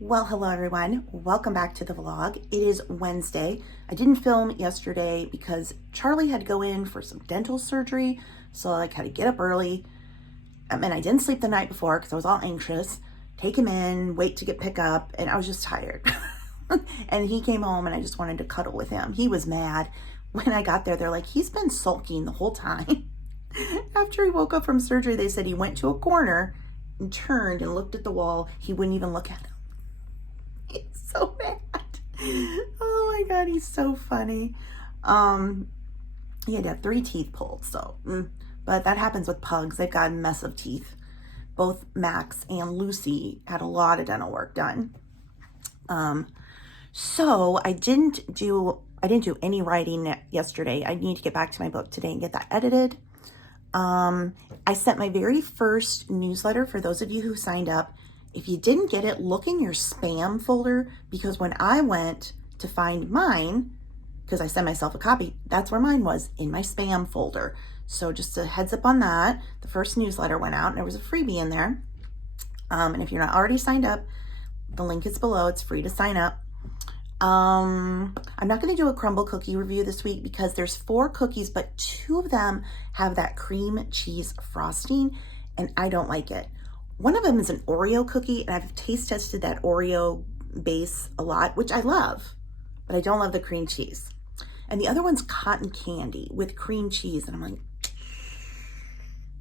Well, hello everyone. Welcome back to the vlog. It is Wednesday. I didn't film yesterday because Charlie had to go in for some dental surgery, so I had to get up early. And I didn't sleep the night before because I was all anxious. Take him in, wait to get picked up, and I was just tired. And he came home and I just wanted to cuddle with him. He was mad. When I got there, they're like, he's been sulking the whole time. After he woke up from surgery, they said he went to a corner and turned and looked at the wall. He wouldn't even look at him. He's so mad. Oh my God, he's so funny. He had to have 3 teeth pulled, so, but that happens with pugs. They've got a mess of teeth. Both Max and Lucy had a lot of dental work done. So I didn't do any writing yesterday. I need to get back to my book today and get that edited. I sent my very first newsletter for those of you who signed up. If you didn't get it, look in your spam folder, because when I went to find mine, because I sent myself a copy, that's where mine was, in my spam folder. So just a heads up on that. The first newsletter went out and there was a freebie in there. And if you're not already signed up, the link is below. It's free to sign up. I'm not going to do a crumble cookie review this week because there's 4 cookies, but 2 of them have that cream cheese frosting and I don't like it. One of them is an Oreo cookie, and I've taste tested that Oreo base a lot, which I love, but I don't love the cream cheese. And the other one's cotton candy with cream cheese, and I'm like,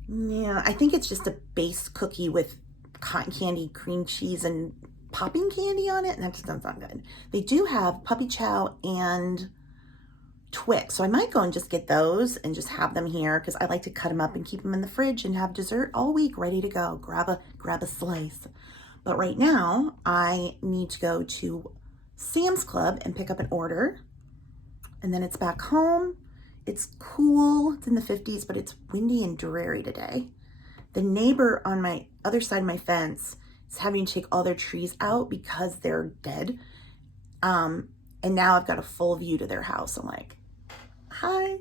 yeah, I think it's just a base cookie with cotton candy, cream cheese, and popping candy on it, and that just doesn't sound good. They do have Puppy Chow and Twix, so I might go and just get those and just have them here because I like to cut them up and keep them in the fridge and have dessert all week ready to go. Grab a slice. But right now I need to go to Sam's Club and pick up an order, and then it's back home. It's cool. It's in the 50s, but it's windy and dreary today. The neighbor on my other side of my fence is having to take all their trees out because they're dead. And now I've got a full view to their house. I'm like, hi,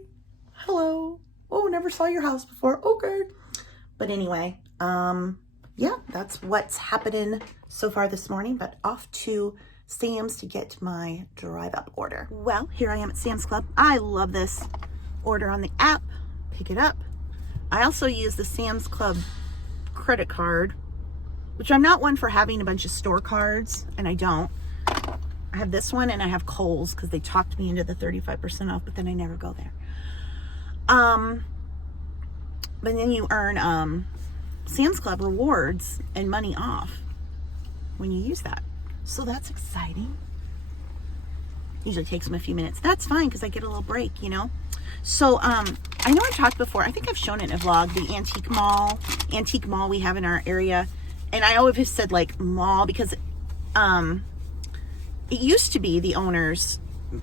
hello. Oh, never saw your house before. Okay. But anyway, yeah, that's what's happening so far this morning, but off to Sam's to get my drive up order. Well, here I am at Sam's Club. I love this. Order on the app, pick it up. I also use the Sam's Club credit card, which I'm not one for having a bunch of store cards, and I don't. I have this one and I have Kohl's because they talked me into the 35% off, but then I never go there. But then you earn Sam's Club rewards and money off when you use that. So that's exciting. Usually takes them a few minutes. That's fine because I get a little break, you know. So I know I talked before, I think I've shown it in a vlog, the antique mall we have in our area. And I always have said like mall because it used to be the owners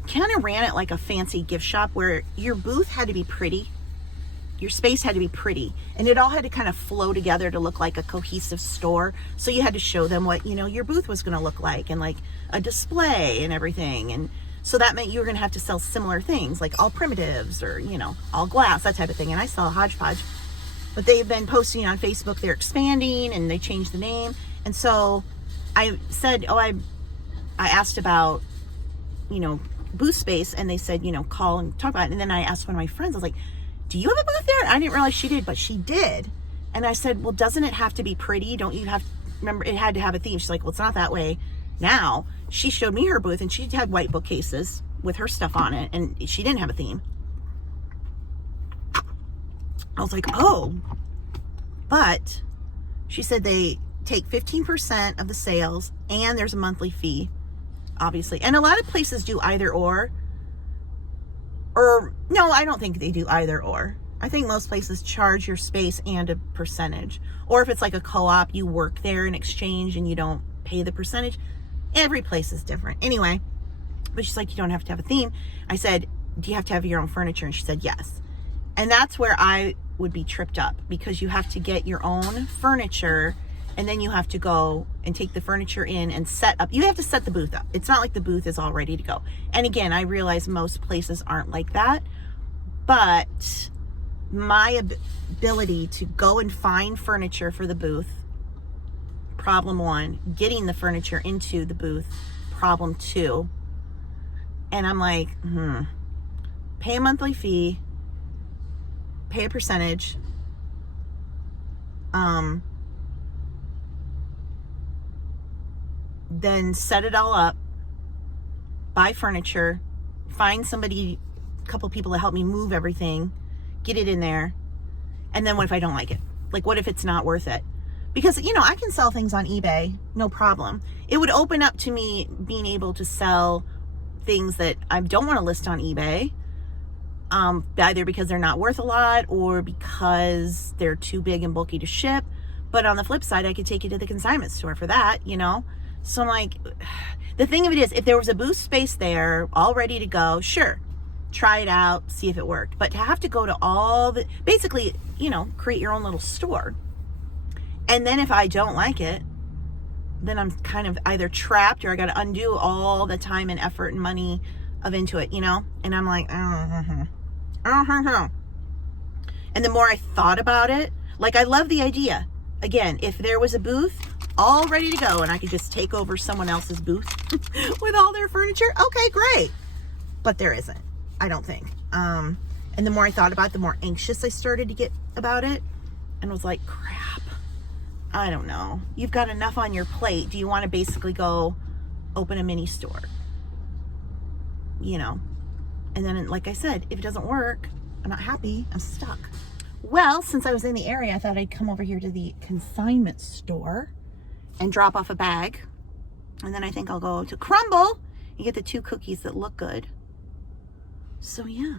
kind of ran it like a fancy gift shop where your booth had to be pretty. Your space had to be pretty. And it all had to kind of flow together to look like a cohesive store. So you had to show them what, you know, your booth was going to look like and like a display and everything. And so that meant you were going to have to sell similar things like all primitives or, you know, all glass, that type of thing. And I sell a hodgepodge. But they've been posting on Facebook they're expanding and they changed the name. And so I said, I asked about, you know, booth space, and they said, you know, call and talk about it. And then I asked one of my friends, I was like, do you have a booth there? I didn't realize she did, but she did. And I said, well, doesn't it have to be pretty? Don't you have, remember, it had to have a theme. She's like, well, it's not that way now. She showed me her booth and she had white bookcases with her stuff on it, and she didn't have a theme. I was like, oh, but she said they take 15% of the sales and there's a monthly fee, obviously. And a lot of places do either or no, I don't think they do either or. I think most places charge your space and a percentage. Or if it's like a co-op, you work there in exchange and you don't pay the percentage. Every place is different. Anyway, but she's like, you don't have to have a theme. I said, do you have to have your own furniture? And she said, yes. And that's where I would be tripped up, because you have to get your own furniture and then you have to go and take the furniture in and set up. You have to set the booth up. It's not like the booth is all ready to go. And again, I realize most places aren't like that, but my ability to go and find furniture for the booth problem 1. Getting the furniture into the booth, problem 2. And I'm like, pay a monthly fee, pay a percentage, then set it all up, buy furniture, find somebody, a couple people to help me move everything, get it in there, and then what if I don't like it? Like, what if it's not worth it? Because, you know, I can sell things on eBay, no problem. It would open up to me being able to sell things that I don't want to list on eBay, either because they're not worth a lot or because they're too big and bulky to ship. But on the flip side, I could take you to the consignment store for that, you know? So I'm like, the thing of it is, if there was a booth space there all ready to go, sure, try it out, see if it worked. But to have to go to all the, basically, you know, create your own little store. And then if I don't like it, then I'm kind of either trapped or I got to undo all the time and effort and money of into it, you know? And I'm like, And the more I thought about it, like, I love the idea. Again, if there was a booth all ready to go and I could just take over someone else's booth with all their furniture, okay, great. But there isn't, I don't think. And the more I thought about it, the more anxious I started to get about it, and was like, crap, I don't know. You've got enough on your plate. Do you want to basically go open a mini store? You know? And then, like I said, if it doesn't work, I'm not happy, I'm stuck. Well, since I was in the area, I thought I'd come over here to the consignment store and drop off a bag. And then I think I'll go to Crumble and get the 2 cookies that look good. So yeah,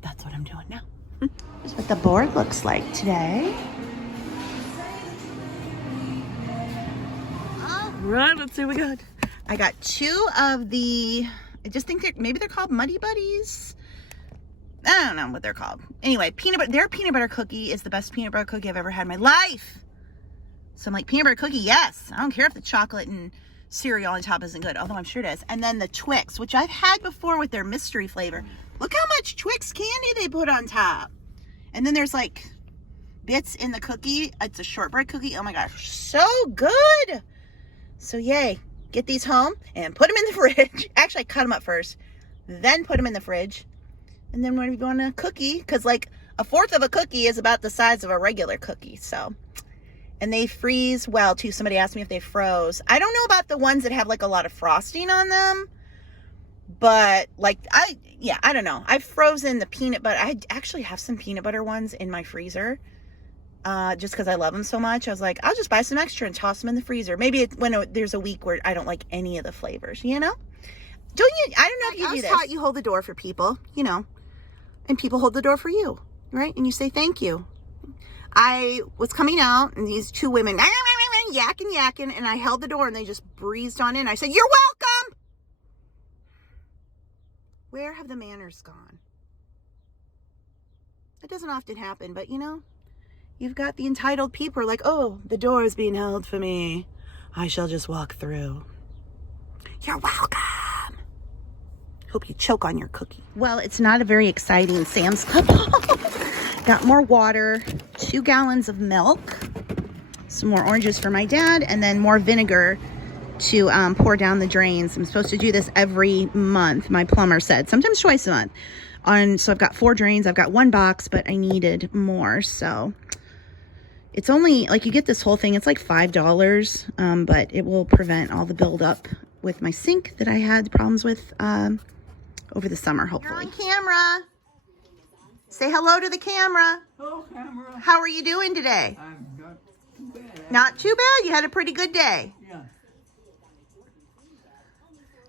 that's what I'm doing now. Here's what the board looks like today. All right, let's see what we got. I got 2 of the, I just think maybe they're called Muddy Buddies. I don't know what they're called. Anyway, their peanut butter cookie is the best peanut butter cookie I've ever had in my life. So I'm like, peanut butter cookie, yes. I don't care if the chocolate and cereal on top isn't good, although I'm sure it is. And then the Twix, which I've had before with their mystery flavor. Look how much Twix candy they put on top. And then there's like bits in the cookie. It's a shortbread cookie. Oh my gosh, so good. So yay, get these home and put them in the fridge. Actually, I cut them up first, then put them in the fridge. And then when we go on a cookie, because like 1/4 of a cookie is about the size of a regular cookie. So, and they freeze well too. Somebody asked me if they froze. I don't know about the ones that have like a lot of frosting on them, but like I don't know. I've frozen the peanut butter. I actually have some peanut butter ones in my freezer, just because I love them so much. I was like, I'll just buy some extra and toss them in the freezer. Maybe when there's a week where I don't like any of the flavors, you know? Don't you? I don't know if you do this. I was taught you hold the door for people, you know, and people hold the door for you, right? And you say thank you. I was coming out and these 2 women yakking, and I held the door and they just breezed on in. I said, "You're welcome." Where have the manners gone? It doesn't often happen, but you know, you've got the entitled people who are like, "Oh, the door is being held for me. I shall just walk through." You're welcome. Hope you choke on your cookie. Well, it's not a very exciting Sam's Club. Got more water, 2 gallons of milk, some more oranges for my dad, and then more vinegar to pour down the drains. I'm supposed to do this every month, my plumber said, sometimes twice a month. So I've got 4 drains. I've got 1 box, but I needed more. So it's only, like, you get this whole thing, it's like $5, but it will prevent all the buildup with my sink that I had problems with over the summer, hopefully. You're on camera. Say hello to the camera. Hello, camera. How are you doing today? I'm not too bad. Not too bad. You had a pretty good day. Yeah.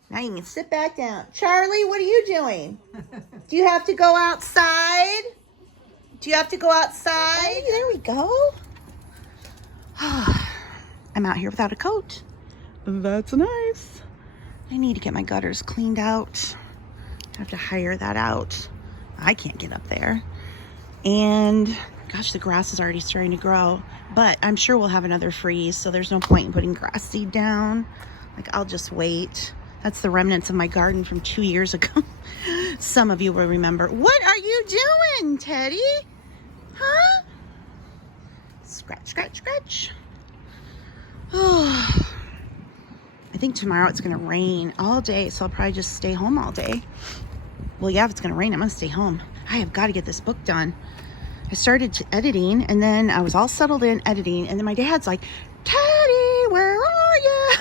Now you can sit back down. Charlie, what are you doing? Do you have to go outside? Do you have to go outside? Hey, there we go. I'm out here without a coat. That's nice. I need to get my gutters cleaned out. I have to hire that out. I can't get up there. And gosh, the grass is already starting to grow, but I'm sure we'll have another freeze, so there's no point in putting grass seed down. Like, I'll just wait. That's the remnants of my garden from 2 years ago. Some of you will remember. What are you doing, Teddy? Huh? Scratch, scratch, scratch. Oh, I think tomorrow it's going to rain all day, so I'll probably just stay home all day. Well, yeah, if it's going to rain, I'm going to stay home. I have got to get this book done. I started editing, and then I was all settled in editing, and then my dad's like, Teddy, where are you?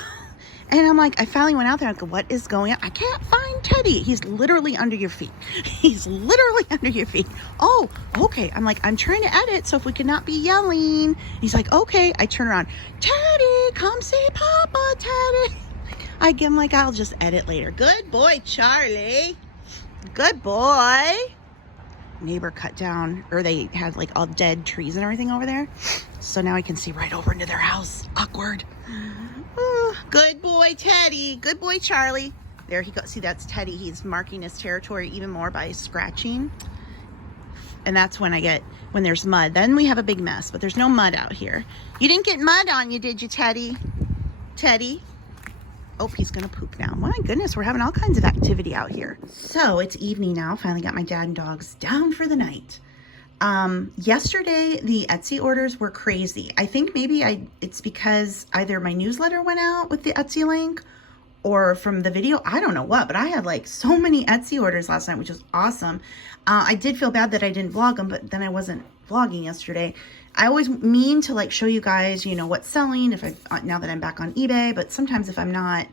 And I'm like, I finally went out there and I go, what is going on? I can't find Teddy. He's literally under your feet. He's literally under your feet. Oh, okay. I'm like, I'm trying to edit, so if we could not be yelling. He's like, okay. I turn around, Teddy, come see Papa, Teddy. I give him like, I'll just edit later. Good boy, Charlie. Good boy. Neighbor cut down, or they had like all dead trees and everything over there. So now I can see right over into their house. Awkward. Good boy, Teddy. Good boy, Charlie. There he goes. See, that's Teddy. He's marking his territory even more by scratching. And that's when when there's mud. Then we have a big mess, but there's no mud out here. You didn't get mud on you, did you, Teddy? Teddy? Oh, he's gonna poop now. My goodness, we're having all kinds of activity out here. So it's evening now. Finally got my dad and dogs down for the night. Yesterday, the Etsy orders were crazy. I think maybe it's because either my newsletter went out with the Etsy link or from the video. I don't know what, but I had like so many Etsy orders last night, which was awesome. I did feel bad that I didn't vlog them, but then I wasn't vlogging yesterday. I always mean to like show you guys, you know, what's selling now that I'm back on eBay, but sometimes if I'm not,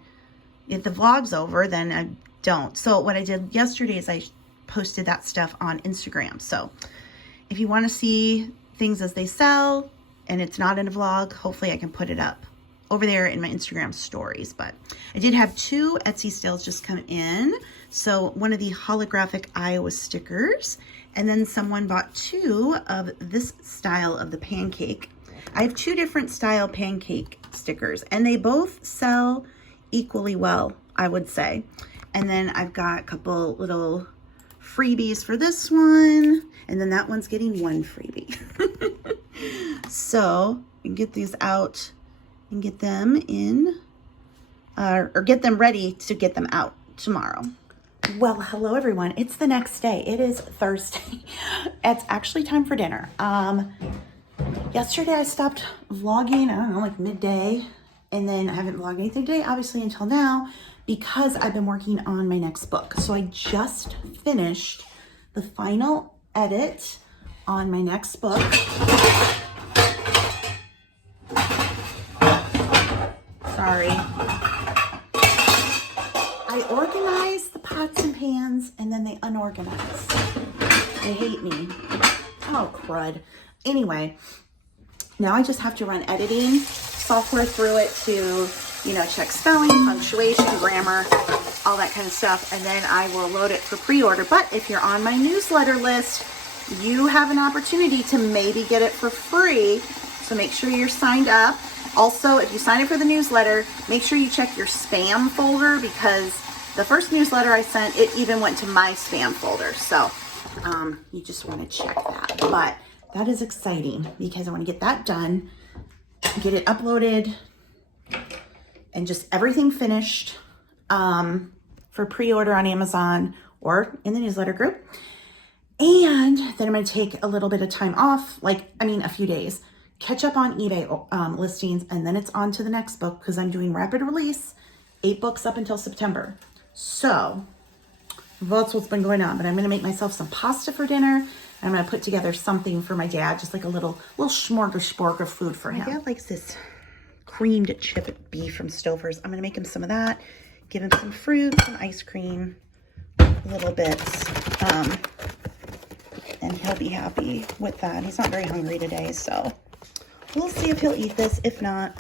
if the vlog's over, then I don't. So what I did yesterday is I posted that stuff on Instagram. So if you want to see things as they sell and it's not in a vlog, hopefully I can put it up over there in my Instagram stories. But I did have 2 Etsy sales just come in. So one of the holographic Iowa stickers, and then someone bought 2 of this style of the pancake. I have 2 different style pancake stickers, and they both sell equally well, I would say. And then I've got a couple little freebies for this one, and then that one's getting 1 freebie. So you can get these out and get them in, or get them ready to get them out tomorrow. Well, hello everyone. It's the next day. It is Thursday. It's actually time for dinner. Yesterday I stopped vlogging, I don't know, like midday, and then I haven't vlogged anything today, obviously, until now, because I've been working on my next book. So I just finished the final edit on my next book. Sorry. I organize the pots and pans, and then they unorganize. They hate me. Oh, crud. Anyway, now I just have to run editing software through it to, you know, check spelling, punctuation, grammar, all that kind of stuff, and then I will load it for pre-order. But if you're on my newsletter list, you have an opportunity to maybe get it for free, so make sure you're signed up. Also, if you sign up for the newsletter, make sure you check your spam folder, because the first newsletter I sent, it even went to my spam folder. So you just want to check that. But that is exciting because I want to get that done, get it uploaded, and just everything finished for pre-order on Amazon or in the newsletter group. And then I'm going to take a little bit of time off, a few days, catch up on eBay listings, and then it's on to the next book because I'm doing rapid release, 8 books up until September. So that's what's been going on. But I'm going to make myself some pasta for dinner. I'm going to put together something for my dad, just like a little smorgasbord of food for him. My dad likes this creamed chipped beef from Stouffer's. I'm going to make him some of that, give him some fruit, some ice cream, little bits, and he'll be happy with that. He's not very hungry today, so we'll see if he'll eat this. If not,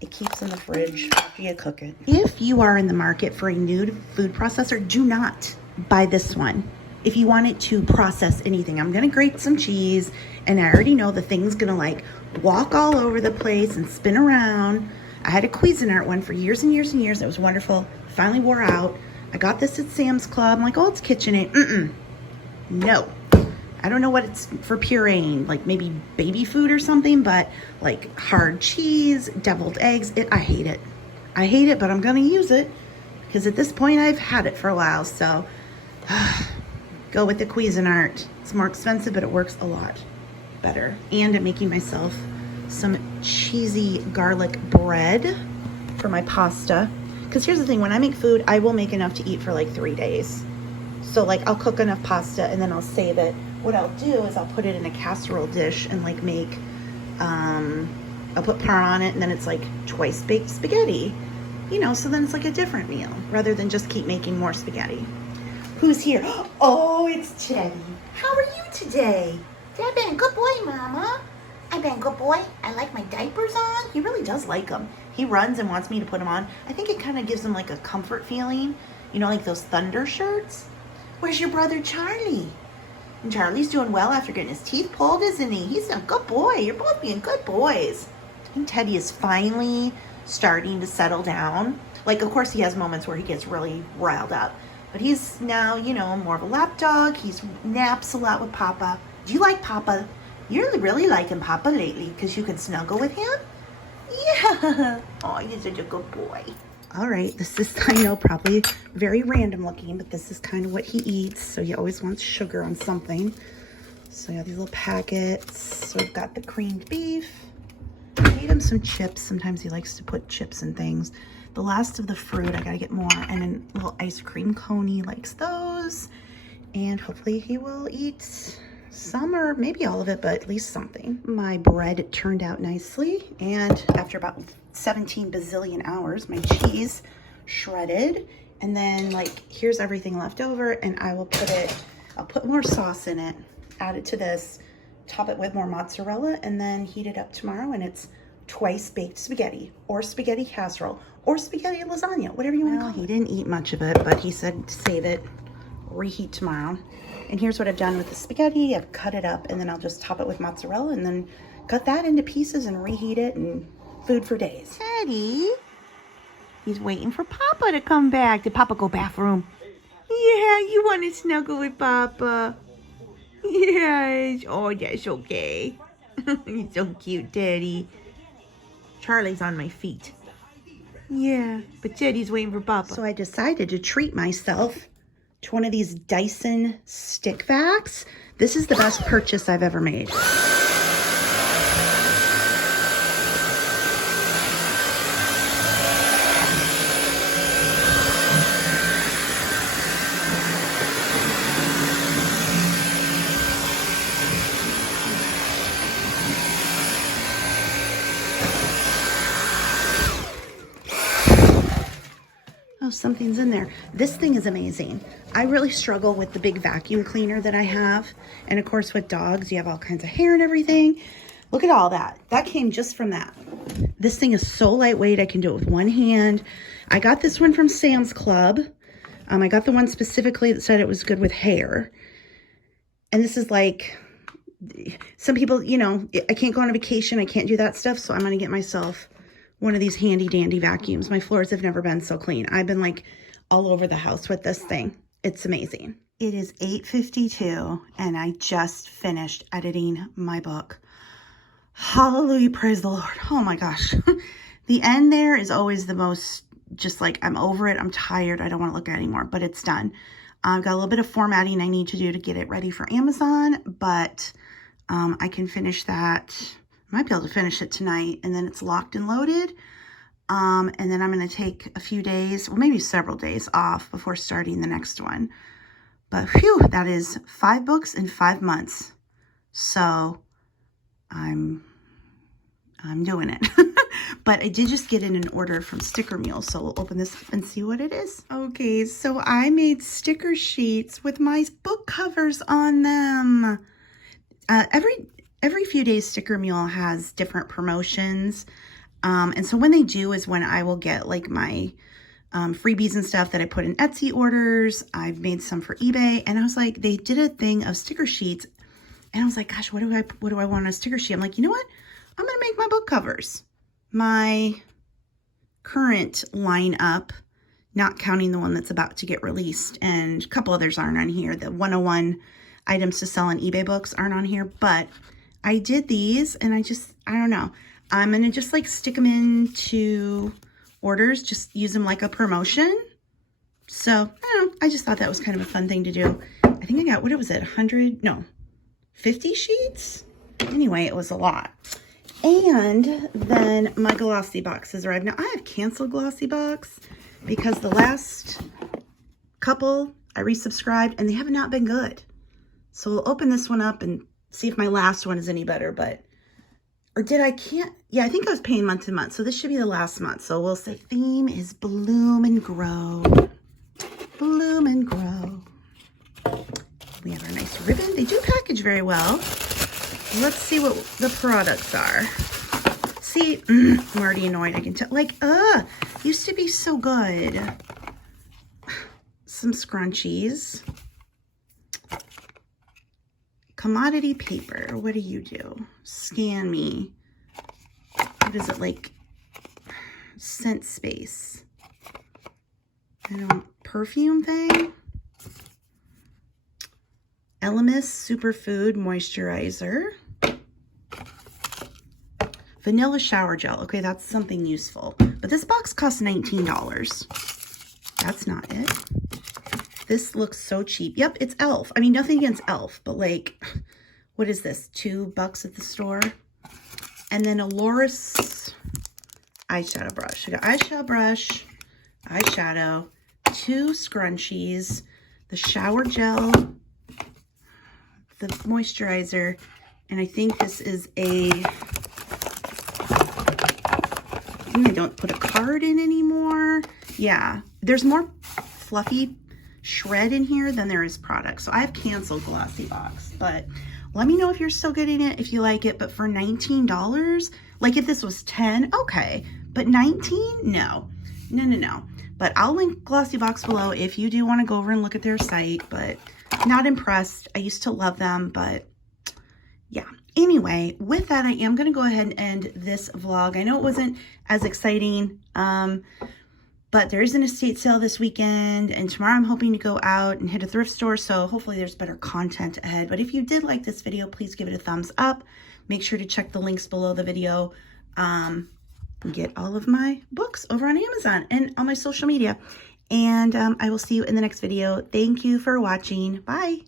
it keeps in the fridge after you cook it. If you are in the market for a new food processor, do not buy this one. If you want it to process anything, I'm going to grate some cheese, and I already know the thing's going to walk all over the place and spin around. I had a Cuisinart one for years and years and years. It was wonderful. Finally wore out. I got this at Sam's Club. I'm like, oh, it's KitchenAid. No. I don't know what it's for pureeing, like maybe baby food or something, but like hard cheese, deviled eggs, I hate it. I hate it, but I'm going to use it because at this point I've had it for a while. So go with the Cuisinart. It's more expensive, but it works a lot better. And I'm making myself some cheesy garlic bread for my pasta. Because here's the thing, when I make food, I will make enough to eat for like 3 days. So like I'll cook enough pasta and then I'll save it. What I'll do is I'll put it in a casserole dish and like make, I'll put par on it and then it's like twice baked spaghetti. You know, so then it's like a different meal rather than just keep making more spaghetti. Who's here? Oh, it's Teddy. How are you today? I've been a good boy, Mama. I've been a good boy. I like my diapers on. He really does like them. He runs and wants me to put them on. I think it kind of gives him like a comfort feeling. You know, like those thunder shirts. Where's your brother Charlie? And Charlie's doing well after getting his teeth pulled, isn't he? He's a good boy. You're both being good boys. I think Teddy is finally starting to settle down. Like, of course, he has moments where he gets really riled up. But he's now, you know, more of a lap dog. He naps a lot with Papa. Do you like Papa? You're really liking Papa lately because you can snuggle with him? Yeah. Oh, you're such a good boy. All right, this is, I know, probably very random looking, but this is kind of what he eats. So he always wants sugar on something. So I got these little packets. So we've got the creamed beef. I made him some chips. Sometimes he likes to put chips in things. The last of the fruit, I gotta get more. And a little ice cream cone, he likes those. And hopefully he will eat some or maybe all of it, but at least something. My bread turned out nicely. And after about 17 bazillion hours, my cheese shredded. And then like, here's everything left over and I will put it, I'll put more sauce in it, add it to this, top it with more mozzarella, and then heat it up tomorrow. And it's twice baked spaghetti or spaghetti casserole or spaghetti lasagna, whatever you want to call it. He didn't eat much of it, but he said save it, reheat tomorrow. And here's what I've done with the spaghetti. I've cut it up and then I'll just top it with mozzarella and then cut that into pieces and reheat it, and food for days. Teddy, he's waiting for Papa to come back. Did Papa go bathroom? Yeah, you want to snuggle with Papa? Yes. Oh, that's okay. He's so cute, Teddy. Charlie's on my feet. Yeah, but Teddy's waiting for Papa. So I decided to treat myself to one of these DYSON stick vacs. This is the best purchase I've ever made. Something's in there. This thing is amazing. I really struggle with the big vacuum cleaner that I have. And of course with dogs, you have all kinds of hair and everything. Look at all that. That came just from that. This thing is so lightweight. I can do it with one hand. I got this one from Sam's Club. I got the one specifically that said it was good with hair. And this is like, some people, you know, I can't go on a vacation. I can't do that stuff. So I'm going to get myself one of these handy dandy vacuums. My floors have never been so clean. I've been like all over the house with this thing. It's amazing. It is 8:52 and I just finished editing my book. Hallelujah, praise the Lord. Oh my gosh. The end there is always the most, just like, I'm over it. I'm tired. I don't want to look at it anymore, but it's done. I've got a little bit of formatting I need to do to get it ready for Amazon, but I can finish that. Might be able to finish it tonight, and then it's locked and loaded. And then I'm going to take a few days, well, maybe several days off before starting the next one. But phew, that is 5 books in 5 months. So I'm doing it. But I did just get in an order from Sticker Mule, so we'll open this up and see what it is. Okay, so I made sticker sheets with my book covers on them. Every few days, Sticker Mule has different promotions. And so when they do is when I will get like my freebies and stuff that I put in Etsy orders. I've made some for eBay. And I was like, they did a thing of sticker sheets. And I was like, gosh, what do I want on a sticker sheet? I'm like, you know what? I'm going to make my book covers. My current lineup, not counting the one that's about to get released, and a couple others aren't on here. The 101 items to sell on eBay books aren't on here, but I did these and I don't know. I'm going to just like stick them into orders, just use them like a promotion. So I don't know. I just thought that was kind of a fun thing to do. I think I got, what was it? 50 sheets? Anyway, it was a lot. And then my Glossy boxes arrived. Now, I have canceled Glossy box because the last couple I resubscribed and they have not been good. So we'll open this one up and see if my last one is any better. But, or did I can't? Yeah, I think I was paying month to month. So this should be the last month. So we'll say theme is bloom and grow. Bloom and grow. We have our nice ribbon. They do package very well. Let's see what the products are. See, I'm already annoyed. I can tell. Like, used to be so good. Some scrunchies. Commodity paper. What do you do? Scan me. What is it, like? Scent space. I don't. Perfume thing. Elemis Superfood Moisturizer. Vanilla shower gel. Okay, that's something useful. But this box costs $19. That's not it. This looks so cheap. Yep, it's e.l.f. I mean, nothing against e.l.f., but like, what is this? $2 at the store. And then a Loris eyeshadow brush. I got eyeshadow brush, eyeshadow, 2 scrunchies, the shower gel, the moisturizer, and I think this is I think they don't put a card in anymore. Yeah, there's more fluffy shred in here than there is product. So I've canceled Glossy box, but let me know if you're still getting it, if you like it. But for $19, like if this was 10, okay, but 19, no. But I'll link Glossy box below if you do want to go over and look at their site. But not impressed. I used to love them, but yeah. Anyway, with that, I am going to go ahead and end this vlog. I know it wasn't as exciting, but there is an estate sale this weekend, and tomorrow I'm hoping to go out and hit a thrift store, so hopefully there's better content ahead. But if you did like this video, please give it a thumbs up. Make sure to check the links below the video. Get all of my books over on Amazon and on my social media. And I will see you in the next video. Thank you for watching. Bye.